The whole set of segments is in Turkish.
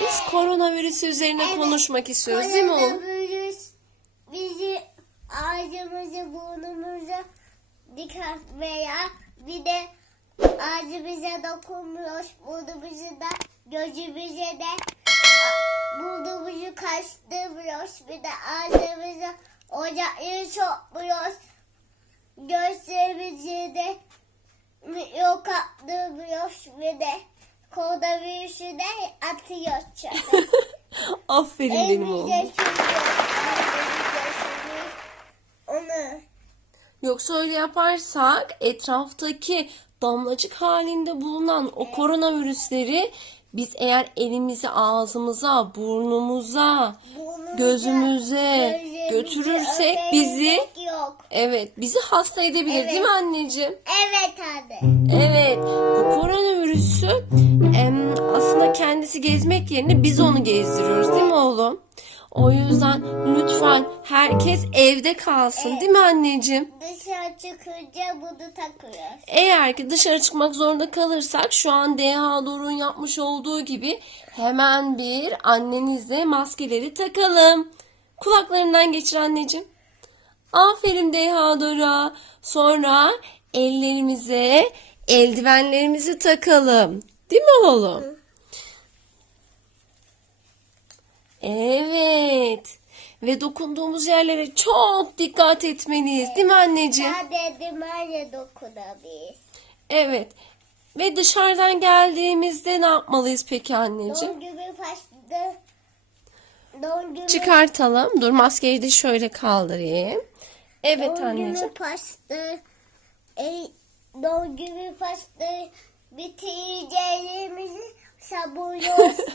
biz koronavirüsü üzerine Evet. konuşmak istiyoruz değil mi oğlum? Koronavirüs bizi ağzımızı burnumuzu dikkat veya bir de ağzımıza dokunmuyor, burnumuzu da gözümüze de burnumuzu kaçtırmıyor, bir de ağzımıza ocakları sokmuyor, gözlerimizi de yok kaptırmıyor, bir de koronavirüsü de atıyor çöpe. Aferin benim oğlum. Onu Yoksa öyle yaparsak etraftaki damlacık halinde bulunan o koronavirüsleri biz eğer elimizi ağzımıza, burnumuza, burnumuza, gözümüze götürürsek bizi yok. evet bizi hasta edebilir Evet. değil mi anneciğim? Evet anne. Evet, bu koronavirüsü em, aslında kendisi gezmek yerine biz onu gezdiriyoruz değil mi oğlum? O yüzden lütfen herkes evde kalsın değil mi anneciğim? Dışarı çıkınca bunu takıyoruz. Eğer ki dışarı çıkmak zorunda kalırsak şu an DH Doruk'un yapmış olduğu gibi hemen bir annenizle maskeleri takalım. Kulaklarından geçir anneciğim. Aferin DH Doruk'a. Sonra ellerimize eldivenlerimizi takalım. Değil mi oğlum? Evet. Ve dokunduğumuz yerlere çok dikkat etmeliyiz. Değil mi anneciğim? Öyle dokunabiliriz. Evet. Ve dışarıdan geldiğimizde ne yapmalıyız peki anneciğim? Günü pastı. Günü, Çıkartalım. Dur maskeyi de şöyle kaldırayım. Evet doğum anneciğim. günü pastı. E, doğum günü pastı. Bitireceğimizi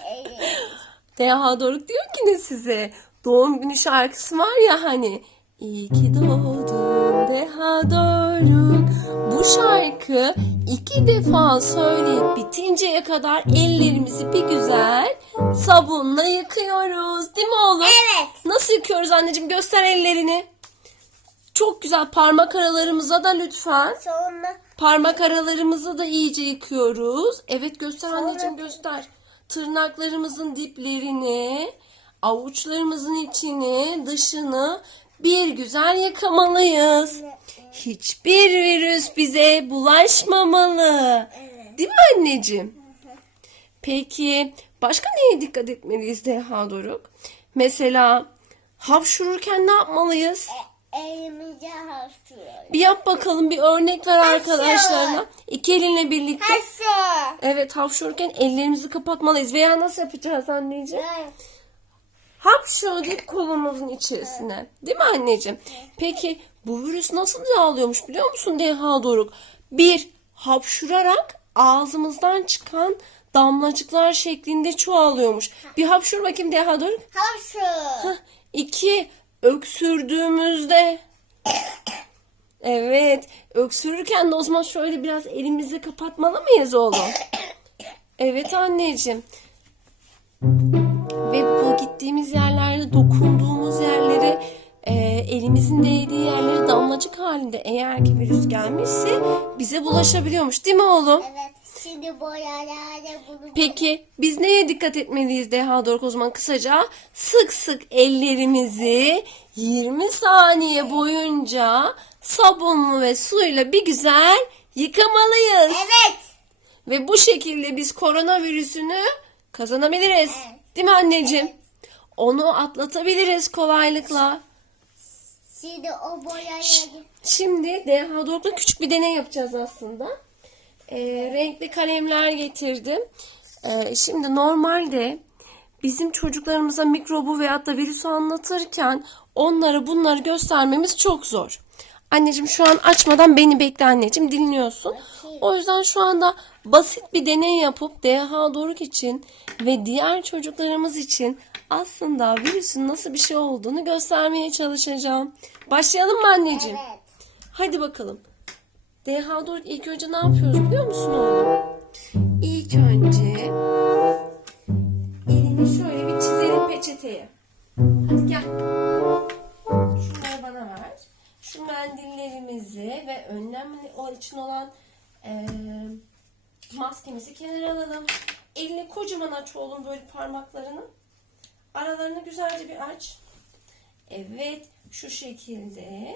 elimizi. Deha Doruk diyor ki ne size? Doğum günü şarkısı var ya hani. İyi ki doğdun Deha Doruk. Bu şarkı iki defa söyleyip bitinceye kadar ellerimizi bir güzel sabunla yıkıyoruz. Değil mi oğlum? Evet. Nasıl yıkıyoruz anneciğim? Göster ellerini. Çok güzel parmak aralarımıza da lütfen. Sonra Parmak aralarımızı da iyice yıkıyoruz. Evet göster anneciğim Sonra- göster. Tırnaklarımızın diplerini, avuçlarımızın içini, dışını bir güzel yıkamalıyız. Hiçbir virüs bize bulaşmamalı. Değil mi anneciğim? Peki başka neye dikkat etmeliyiz Deha Doruk? Mesela hapşururken ne yapmalıyız? E, elimize hapşırıyoruz. Bir yap bakalım bir örnek ver arkadaşlarına. İki elinle birlikte. Evet hapşururken ellerimizi kapatmalıyız. Veya nasıl yapacağız anneciğim? Evet. Hapşırdık kolumuzun içerisine. Değil mi anneciğim? Peki bu virüs nasıl dağılıyormuş biliyor musun Deha Doruk? Bir, hapşurarak ağzımızdan çıkan damlacıklar şeklinde çoğalıyormuş. Bir hapşur bakayım Deha Doruk. Hapşır. Hah, İki, öksürdüğümüzde. Evet, öksürürken de o zaman şöyle biraz elimizi kapatmalı mıyız oğlum? Evet anneciğim. Ve bu gittiğimiz yerlerde dokunduğumuz yerleri e, elimizin değdiği yerleri damlacık halinde eğer ki virüs gelmişse bize bulaşabiliyormuş değil mi oğlum? Evet. Şimdi boyalarla bunu Peki biz neye dikkat etmeliyiz Deha Doruk o zaman kısaca? Sık sık ellerimizi 20 saniye boyunca sabunlu ve suyla bir güzel yıkamalıyız. Evet. Ve bu şekilde biz koronavirüsünü kazanabiliriz. Değil mi anneciğim? Onu atlatabiliriz kolaylıkla. Şimdi o boyaları Şimdi Deha Doruk'la küçük bir deney yapacağız aslında. Ee, renkli kalemler getirdim. Ee, şimdi normalde bizim çocuklarımıza mikrobu veyahut da virüsü anlatırken onlara bunları göstermemiz çok zor. Anneciğim şu an açmadan beni bekle anneciğim dinliyorsun. O yüzden şu anda basit bir deney yapıp DH Doruk için ve diğer çocuklarımız için aslında virüsün nasıl bir şey olduğunu göstermeye çalışacağım. Başlayalım mı anneciğim? Evet. Hadi bakalım. DH Doruk ilk önce ne yapıyoruz biliyor musun oğlum? İlk önce elini şöyle bir çizelim peçeteye. Hadi gel. Şunları bana ver. Şu mendillerimizi ve önlemli o için olan eee, maskemizi kenara alalım. Elini kocaman aç oğlum böyle parmaklarını. Aralarını güzelce bir aç. Evet şu şekilde.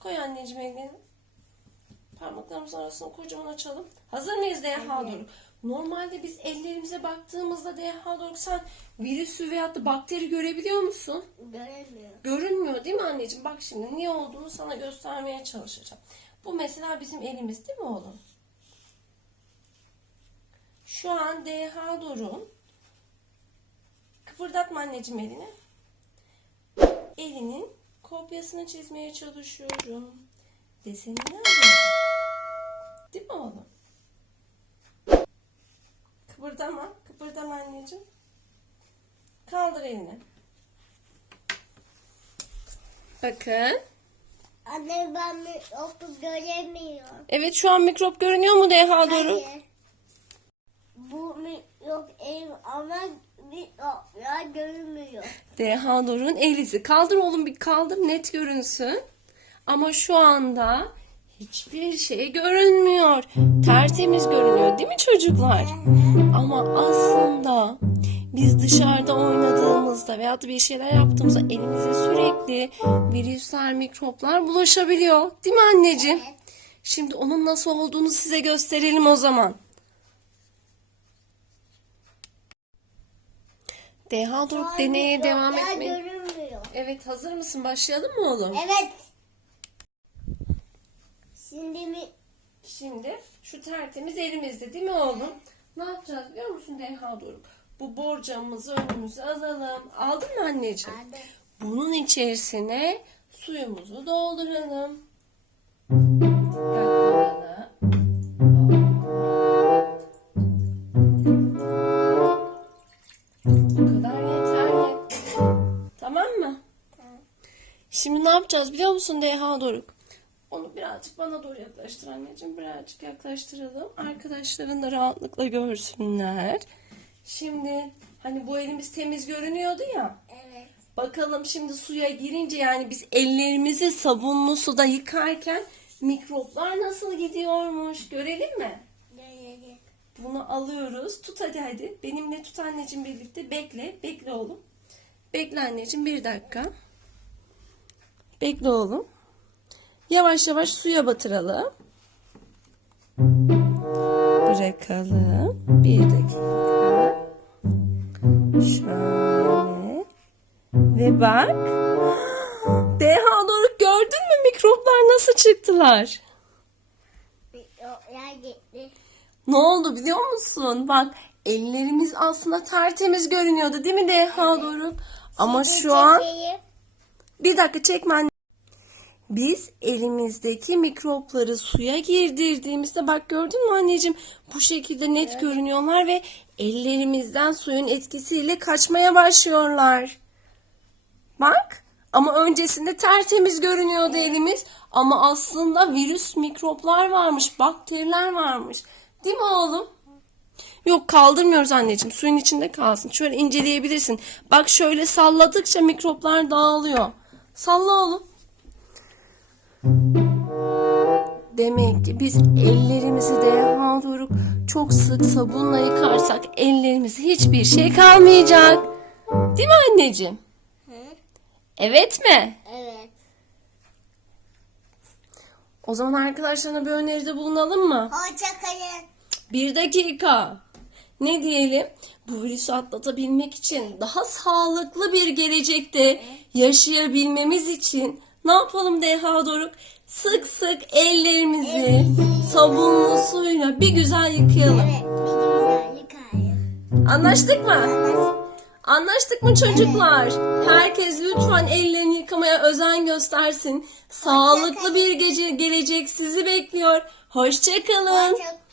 Koy anneciğim elini. Parmaklarımızın arasını kocaman açalım. Hazır mıyız Deha Doruk? Normalde biz ellerimize baktığımızda Deha Doruk sen virüsü veyahut da bakteri görebiliyor musun? Göremiyor. Görünmüyor değil mi anneciğim? Bak şimdi niye olduğunu sana göstermeye çalışacağım. Bu mesela bizim elimiz değil mi oğlum? Şu an DH Doruk'un kıpırdatma anneciğim elini. Elinin kopyasını çizmeye çalışıyorum. Deseni nerede? Değil mi oğlum? Kıpırdama, kıpırdama anneciğim. Kaldır elini. Bakın. Anne ben mi okul göremiyorum. Evet şu an mikrop görünüyor mu Deha Doruk? Hayır. Bu mi yok ev ama ya görünmüyor. Deha Doruk'un elisi. Kaldır oğlum bir kaldır net görünsün. Ama şu anda hiçbir şey görünmüyor. Tertemiz görünüyor değil mi çocuklar? Ama aslında biz dışarıda oynadığımızda veya da bir şeyler yaptığımızda elimize sürekli virüsler, mikroplar bulaşabiliyor. Değil mi anneciğim? Evet. Şimdi onun nasıl olduğunu size gösterelim o zaman. Deha Doruk Ay, deneye yok devam ya etmeye. görünmüyor. Evet hazır mısın? Başlayalım mı oğlum? Evet. Şimdi mi Şimdi şu tertemiz elimizde değil mi oğlum? Ne yapacağız biliyor musun Deha Doruk? Bu borcamımızı önümüze alalım. Aldın mı anneciğim? Aldım. Bunun içerisine suyumuzu dolduralım. Dikkatli Şimdi ne yapacağız biliyor musun Deha Doruk? Onu birazcık bana doğru yaklaştır anneciğim. Birazcık yaklaştıralım. Arkadaşların da rahatlıkla görsünler. Şimdi hani bu elimiz temiz görünüyordu ya. Evet. Bakalım şimdi suya girince yani biz ellerimizi sabunlu suda yıkarken mikroplar nasıl gidiyormuş görelim mi? Görelim. Bunu alıyoruz. Tut hadi hadi. Benimle tut anneciğim birlikte. Bekle. Bekle oğlum. Bekle anneciğim bir dakika. Bekle oğlum. Yavaş yavaş suya batıralım. Bırakalım. Bir dakika. Şöyle. Ve bak. Deha Doruk gördün mü mikroplar nasıl çıktılar? Ne oldu biliyor musun? Bak ellerimiz aslında tertemiz görünüyordu değil mi Deha Doruk? Ama şu an. Bir dakika çekme anne. Biz elimizdeki mikropları suya girdirdiğimizde bak gördün mü anneciğim bu şekilde net görünüyorlar ve ellerimizden suyun etkisiyle kaçmaya başlıyorlar. Bak ama öncesinde tertemiz görünüyordu elimiz ama aslında virüs mikroplar varmış bakteriler varmış değil mi oğlum? Yok kaldırmıyoruz anneciğim suyun içinde kalsın şöyle inceleyebilirsin bak şöyle salladıkça mikroplar dağılıyor salla oğlum. Demek ki biz ellerimizi de Doruk çok sık sabunla yıkarsak ellerimizde hiçbir şey kalmayacak. Değil mi anneciğim? Hı? Evet mi? Evet. O zaman arkadaşlarına bir öneride bulunalım mı? Hoşçakalın. Bir dakika. Ne diyelim? Bu virüsü atlatabilmek için daha sağlıklı bir gelecekte yaşayabilmemiz için ne yapalım Deha Doruk? Sık sık ellerimizi sabunlu suyla bir güzel yıkayalım. Evet. Bir güzel yıkayım. Anlaştık mı? Anlaştık mı çocuklar? Herkes lütfen ellerini yıkamaya özen göstersin. Sağlıklı bir gece gelecek sizi bekliyor. Hoşçakalın. Hoşçakalın.